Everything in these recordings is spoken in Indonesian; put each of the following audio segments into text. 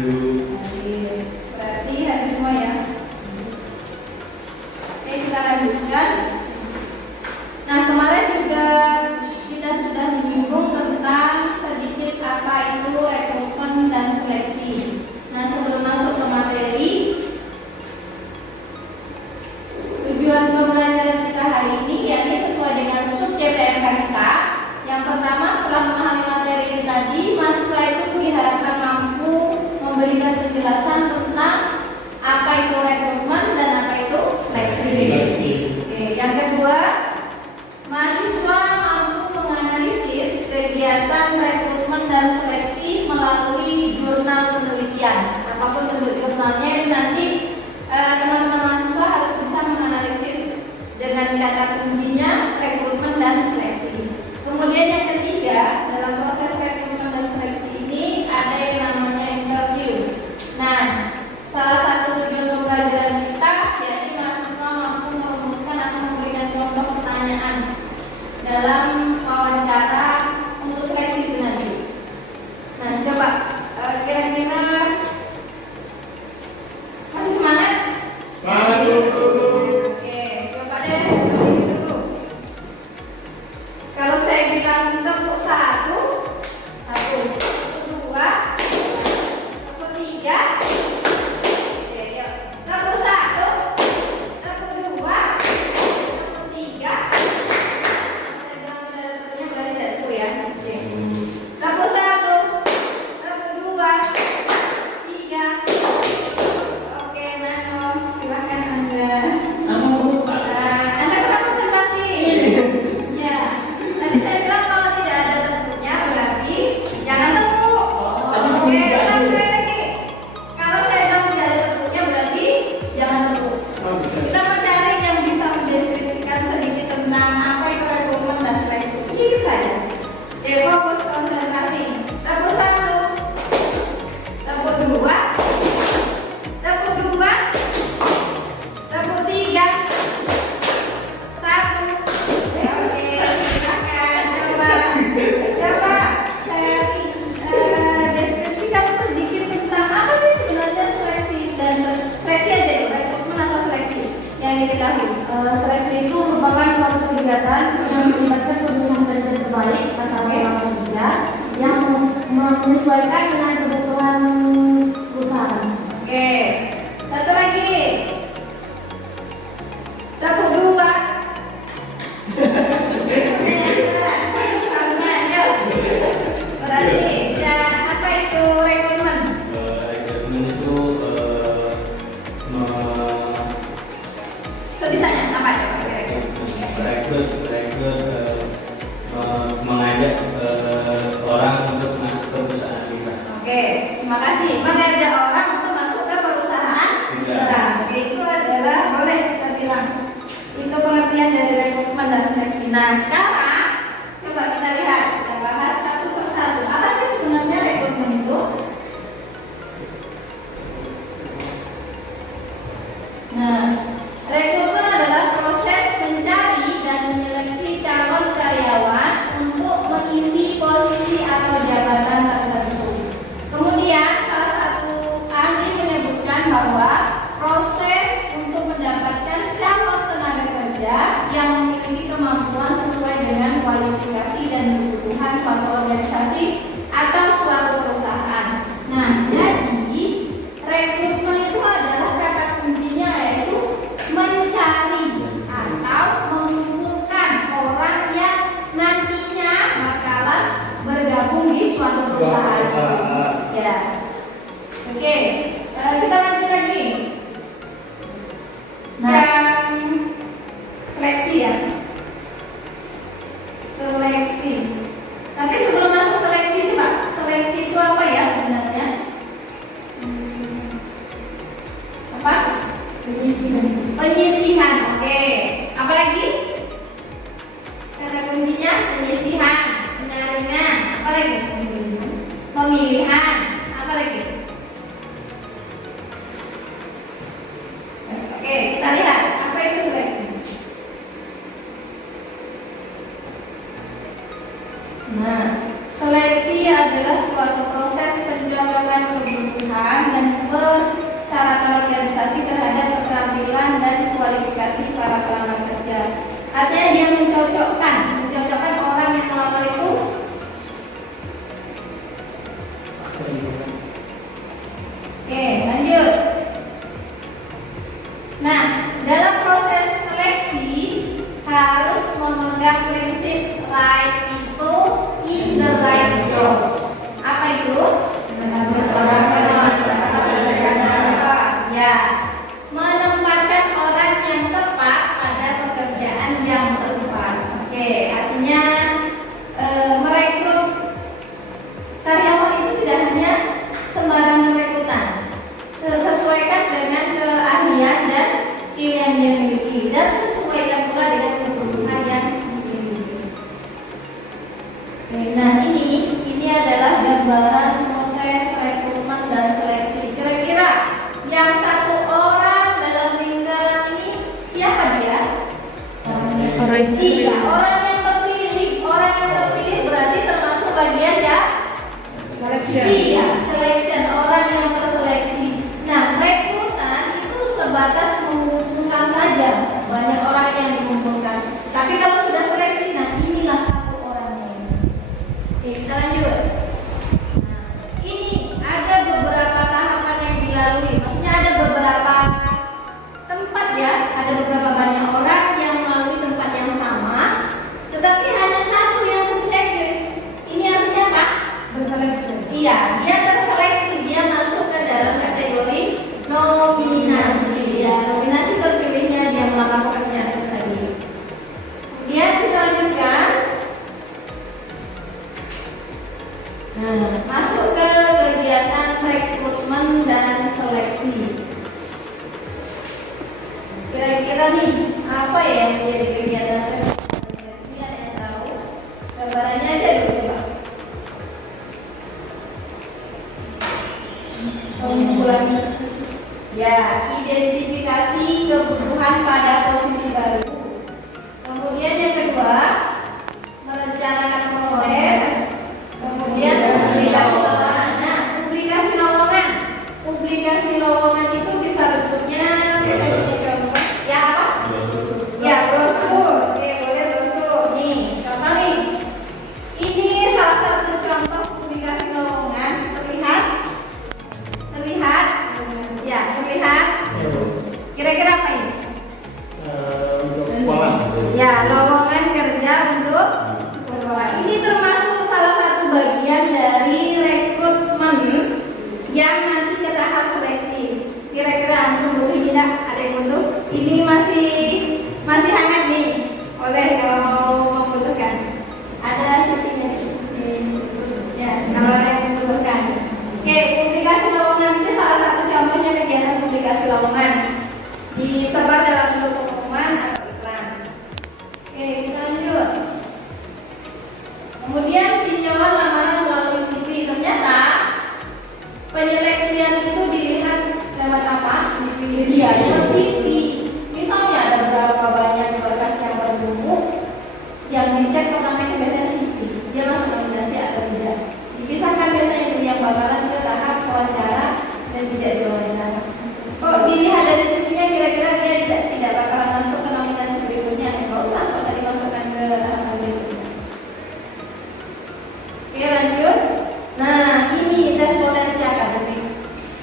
Hadir. Berarti hadir semua ya. Oke, kita lanjutkan. Nah, kemarin juga kita sudah menyinggung tentang sedikit apa itu rekrutmen dan seleksi. Nah, sebelum masuk ke materi, tujuan pembelajaran kita hari ini yakni sesuai dengan sub JPMK kita. Yang pertama, setelah memahami materi ini tadi, mahasiswa itu diharapkan mampu memberikan penjelasan tentang apa itu rekrutmen dan apa itu seleksi. Oke, yang kedua, mahasiswa mampu menganalisis kegiatan rekrutmen dan seleksi melalui jurnal penelitian. Apapun bentuk jurnalnya, itu nanti teman-teman mahasiswa harus bisa menganalisis dengan kata kuncinya rekrutmen dan seleksi. Kemudian yang ketiga, dalam proses rekrutmen dan seleksi ini ada yang namanya interview. Nah, salah satu tujuan pembelajaran kita yakni mahasiswa mampu merumuskan atau memberikan contoh pertanyaan dalam wawancara untuk seleksi itu nanti. Nah, coba kira-kira masih semangat? Oke, coba deh tulis dulu. Kalau saya bilang tepuk satu, tepuk dua, tepuk tiga. Oke, yuk. Tepuk satu, tepuk dua, tepuk tiga. Saya bilang sudah tepuknya berarti tidak tepuk ya. Oke. Tepuk satu, tepuk dua, tiga. Oke, Nano, silakan Anda. Anda kurang konsentrasi. Ya, tadi saya bilang kalau tidak ada tepuknya berarti jangan tepuk. Oke, ulang sekali lagi. Kalau saya bilang tidak ada tepuknya berarti jangan tepuk. Kita mencari yang bisa mendeskripsikan sedikit tentang apa itu rekrutmen dan seleksi, sedikit saja. Oke, fokus konsentrasi. Tepuk satu, tepuk dua, tepuk dua, tepuk tiga, satu. Oke, silakan coba saya deskripsikan sedikit tentang apa sih sebenarnya seleksi dan seleksi aja ya, rekrutmen atau seleksi yang diketahui. Seleksi itu merupakan suatu kegiatan yang melibatkan gabungan kerja terbaik antara orang kerja yang menyesuaikan dengan kebutuhan perusahaan. Oke, satu lagi. Tepuk dua. Berarti ya, apa itu rekrutmen? Rekrutmen itu Sebisanya apa coba kira-kira? mengajak orang untuk masuk ke perusahaan kita. Oke, terima kasih. Mengajak orang untuk masuk ke perusahaan. Nah, itu adalah boleh kita bilang itu pengertian dari rekrutmen dan seleksi. Nah, sekarang coba kita lihat, kita bahas satu persatu. Apa sih sebenarnya rekrutmen itu? Nah, rekrutmen adalah proses mencari dan menyeleksi calon karyawan untuk mengisi posisi atau jabatan tertentu. Kemudian salah satu ahli menyebutkan bahwa proses untuk mendapatkan calon tenaga kerja yang memiliki kemampuan sesuai dengan kualifikasi dan kebutuhan suatu organisasi atau suatu perusahaan. Nah, jadi rekrutmen itu adalah kata kuncinya yaitu mencari atau mengumpulkan orang yang nantinya bakalan bergabung di suatu perusahaan. Ya, oke, kita lanjut lagi. Yang seleksi ya, seleksi. Tapi sebelum masuk seleksi, coba seleksi itu apa ya sebenarnya? Apa? Penyisihan. Oke. Apa lagi? Kata kuncinya penyisihan, penyaringan. Apa lagi? Pemilihan. Apa lagi? Oke, kita lihat apa itu seleksi. Nah, seleksi adalah suatu proses pencocokan kebutuhan dan persyaratan organisasi terhadap keterampilan dan kualifikasi para pelamar kerja. Artinya dia mencocokkan orang yang melamar itu. Oke, lanjut. Nah, dalam proses seleksi harus memegang prinsip right people in the right jobs. Apa itu? Ya, menempatkan orang yang tepat pada pekerjaan yang tepat. Oke, artinya merekrut karyawan itu tidak hanya sembarangan rekrutan. Sesuaikan dengan keahlian dan skill yang dia miliki dan sesuaikan pula dengan kebutuhan yang dimiliki. Nah, ini adalah gambaran proses rekrutmen dan seleksi. Kira-kira yang satu orang dalam lingkaran ini siapa dia? Iya, orang yang terpilih. Orang yang terpilih berarti termasuk bagian ya? Selection. Iya, selection, orang yang terseleksi. Nah, rekrutan itu sebatas mengumpulkan saja, banyak orang yang dikumpulkan. Tapi kalau sudah seleksi, nah inilah satu orangnya. Oke, kita lanjut. Nah, ini ada beberapa tahapan yang dilalui. Maksudnya ada beberapa tempat ya, ada beberapa banyak orang yang melalui tempat yang sama, tetapi hanya satu yang terchecklist. Ini artinya apa? Berseleksi. Iya, dia terseleksi, dia masuk ke dalam kategori nominasi. Ya, nominasi terpilihnya dia melamar pekerjaan itu tadi. Kemudian kita lanjutkan. Nah, masuk ke kegiatan rekrutmen dan seleksi. Kira-kira nih, apa ya yang menjadi kegiatan rekrutmen dan seleksi? Ada yang tahu? Gambarannya aja dulu coba. Pengumpulan, ya, identifikasi kebutuhan pada posisi baru. Kemudian yang kedua, merencanakan proses. Kemudian publikasi lowongan. Nah, publikasi lowongan itu bisa bentuknya, bisa punya contoh. Ya apa? Ya, brosur. Oke, boleh brosur. Nih, contoh nih. Ini salah satu contoh publikasi lowongan. Terlihat. Kira-kira apa ini? Untuk sekolah. Ya, lowongan kerja untuk sekolah. Ini termasuk salah satu bagian dari rekrutmen yang nanti ke tahap seleksi. Kira-kira antum butuh tidak? Ada yang butuh? Ini masih hangat nih. Oleh kalau membutuhkan. Ada settingnya. Ya, kalau ada yang membutuhkan. Oke, publikasi lowongan itu salah satu contohnya kegiatan publikasi lowongan. Disebar dalam bentuk pengumuman atau iklan. Oke, kita lanjut. Kemudian tinjauan lamaran melalui CV. Ternyata penyeleksian itu dilihat lewat apa? Iya, lewat CV. Misalnya ada berapa banyak berkas yang bertumpuk, yang dicek pertama itu biasanya CV. Dia masuk nominasi atau tidak. Dipisahkan biasanya itu yang bakalan ke tahap wawancara dan tidak diwawancara. Kok dilihat dari CV-nya kira-kira dia tidak bakalan masuk ke nominasi berikutnya? Nggak usah dimasukkan ke tahap berikutnya. Oke, lanjut. Nah, ini tes potensi akademik.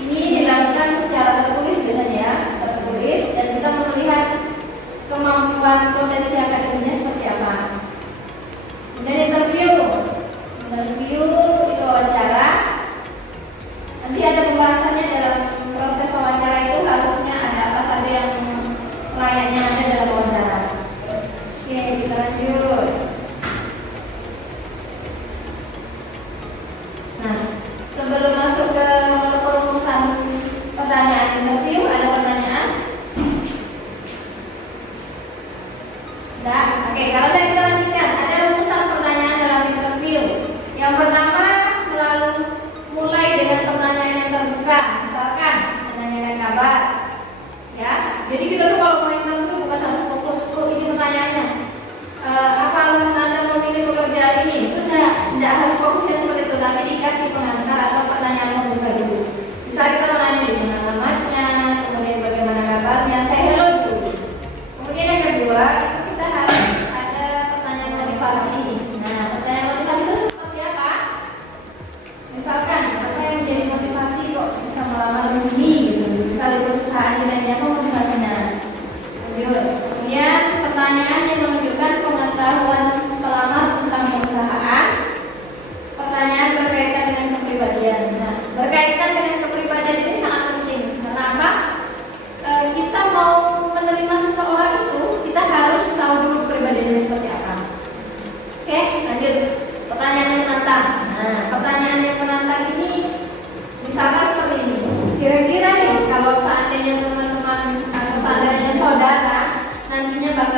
Ini dilakukan secara tertulis biasanya ya, tertulis, dan kita melihat kemampuan potensi akademiknya seperti apa.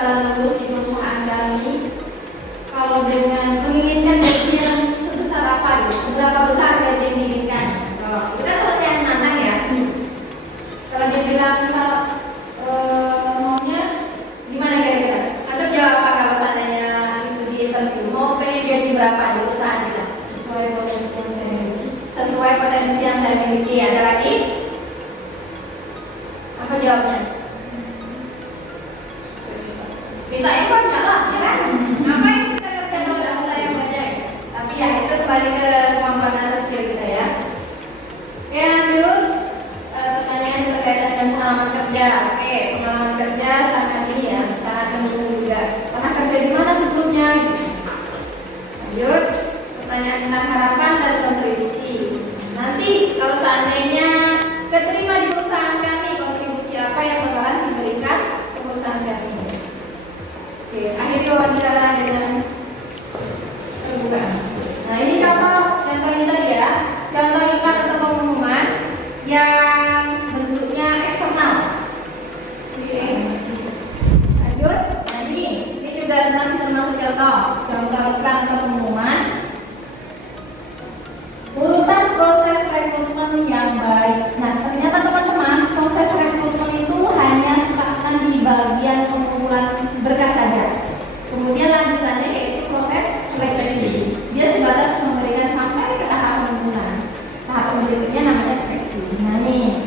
bakalan lulus di perusahaan kami, kalau dengan menginginkan gaji yang sebesar apa gitu, seberapa besar gaji yang diinginkan? Kalau itu kan pertanyaan anak ya. Kalau dia bilang misal maunya gimana kira-kira? Atau jawab apa kalau seandainya itu di interview mau pengen gaji berapa di perusahaan kita? Sesuai potensi yang saya miliki. Ada lagi? Apa jawabnya? Minta yang banyak lah, ya kan? Ngapain kita kerja modal yang banyak? Tapi ya itu kembali ke kemampuan dan skill kita ya. Oke, lanjut. Pertanyaan berkaitan dengan pengalaman kerja. Oke, pengalaman kerja sangat ini ya, sangat mendukung juga. Pernah kerja di mana sebelumnya? Lanjut. Pertanyaan tentang harapan dan kontribusi. Nanti kalau seandainya keterima di perusahaan kami, kontribusi apa yang bakalan diberikan ke perusahaan kami? Oke, akhirnya wawancara dengan terbuka. Nah, ini contoh ini tadi ya, contoh iklan atau pengumuman yang bentuknya eksternal. Oke, lanjut. Nah, ini juga masih termasuk contoh iklan atau pengumuman. Urutan proses rekrutmen yang baik. Nah, ternyata teman-teman, proses rekrutmen itu hanya stagnan di bagian pengumpulan berkas saja. Kemudian lanjutannya yaitu proses seleksi. Dia sebatas memberikan sampai ke tahap pengumpulan. Tahap berikutnya namanya seleksi. Nah, nih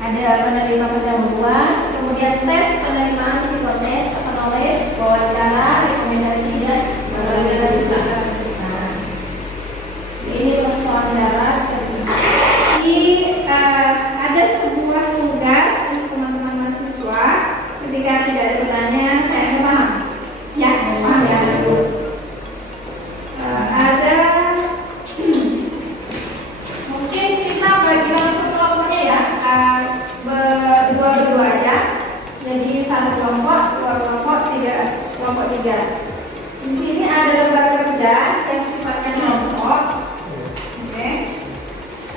ada penerima pendahuluan, kemudian tes penerimaan psikotes, knowledge, wawancara, rekomendasi dan usaha. Ini persoalan darat. Ada sebuah tugas untuk teman-teman mahasiswa. Ketika tidak ada pertanyaan, saya paham. Ya, paham ya. Ada mungkin kita bagi langsung kelompoknya ya, berdua aja. Jadi satu kelompok, dua kelompok, kelompok tiga. Di sini ada lembar kerja yang sifatnya kelompok.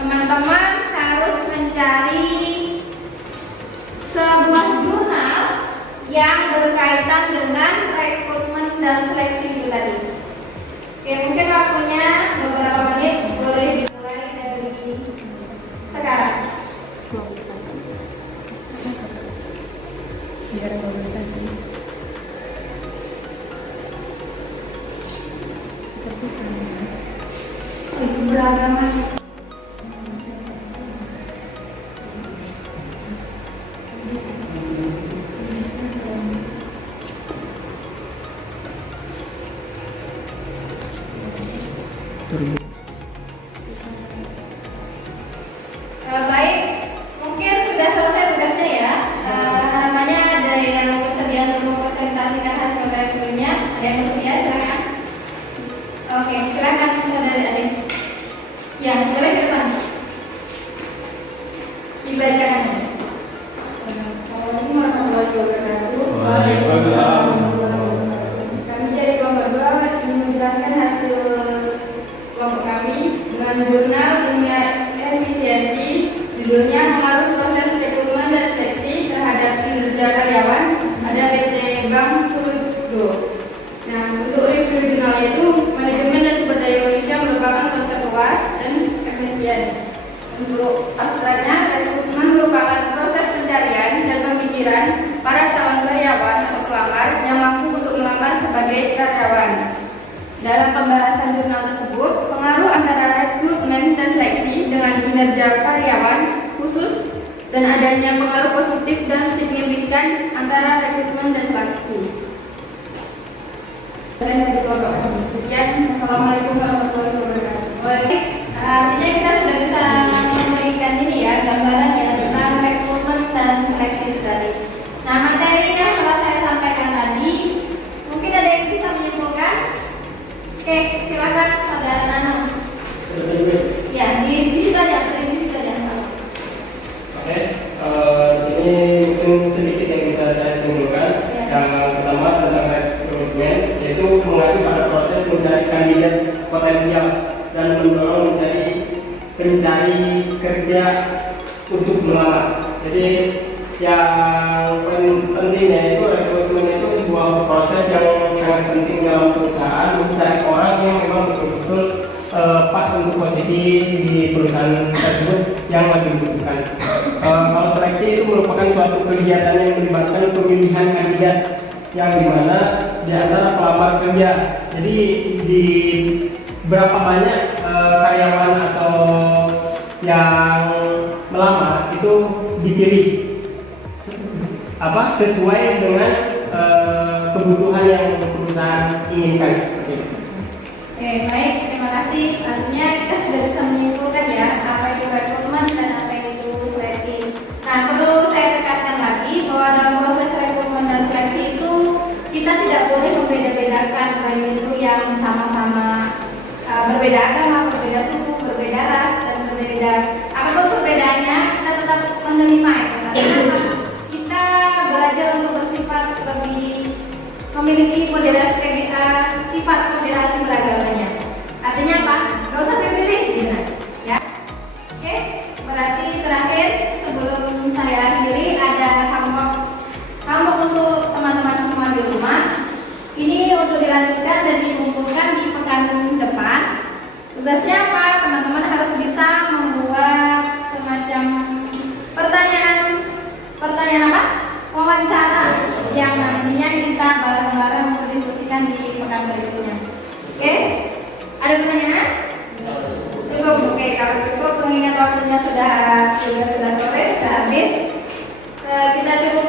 Teman-teman harus mencari sebuah jurnal yang berkaitan dengan rekrutmen dan seleksi itu tadi. Oke, mungkin waktunya beberapa menit, boleh dimulai dari sekarang. Biar globalisasi. Seperti Beragama. Baik, mungkin sudah selesai tugasnya ya. Harapannya ada yang bersedia untuk mempresentasikan hasil rekrutmennya. Ada yang bersedia, silakan. Oke, silakan saudara adik. Ya, boleh ke depan. Dibacakan. Assalamualaikum warahmatullahi wabarakatuh. Waalaikumsalam. Kami dari kelompok 2 ingin menjelaskan hasil kelompok kami dengan jurnal ilmiah efisiensi. Judulnya mengaruh proses rekrutmen dan seleksi terhadap kinerja karyawan. Ada PT Bank Surutgo. Nah, untuk review jurnal itu, manajemen dan sumber daya manusia merupakan konsep luas dan efisien. Untuk abstraknya, rekrutmen merupakan proses pencarian dan pemikiran para calon karyawan atau pelamar yang mampu untuk melamar sebagai karyawan. Dalam pembahasan jurnal tersebut, pengaruh antara rekrutmen dan seleksi dengan kinerja karyawan khusus dan adanya pengaruh positif dan signifikan antara rekrutmen dan seleksi. Sekian, Assalamualaikum warahmatullahi wabarakatuh. Baik, artinya kita sudah bisa memberikan ini ya, gambaran ya tentang rekrutmen dan seleksi tadi. Nah, materinya setelah saya sampaikan tadi, mungkin ada yang bisa menyimpulkan? Oke, silakan saudara Nano. Ya, di situ aja, di situ aja. Oke, di sini mungkin sedikit yang bisa saya simpulkan. Yang pertama tentang rekrutmen, yaitu mengacu pada proses mencari kandidat potensial dan mendorong pencari kerja untuk melamar. Jadi yang pentingnya itu rekrutmen itu sebuah suatu proses yang sangat penting dalam perusahaan, mencari orang yang memang betul-betul pas untuk posisi di perusahaan tersebut yang lagi dibutuhkan. Kalau seleksi itu merupakan suatu kegiatan yang melibatkan pemilihan kandidat yang dimana di antara pelamar kerja. Jadi di berapa banyak karyawan atau yang melamar itu dipilih sesuai dengan kebutuhan yang perusahaan inginkan. Seperti itu. Oke, baik, terima kasih. Artinya kita sudah bisa menyimpulkan ya apa itu rekrutmen dan apa itu seleksi. Nah, perlu saya tekankan lagi bahwa dalam proses rekrutmen dan seleksi itu kita tidak boleh membeda-bedakan baik itu yang sama-sama berbeda agama, berbeda suku, berbeda ras, dan berbeda apapun perbedaannya, kita tetap menerima itu. Karena kita belajar untuk bersifat lebih memiliki moderasi sifat moderasi beragamanya. Artinya apa? Gak usah pilih gitu ya. Oke, berarti terakhir sebelum saya akhiri ada homework untuk teman-teman semua di rumah. Ini untuk dilanjutkan dan dikumpulkan di pekan depan. Tugasnya apa? Teman-teman harus bisa membuat semacam pertanyaan apa? Wawancara yang nantinya kita bareng-bareng berdiskusikan di pekan berikutnya. Oke? Ada pertanyaan? Cukup. Oke, kalau cukup mengingat waktunya sudah sore, sudah habis. Kita cukup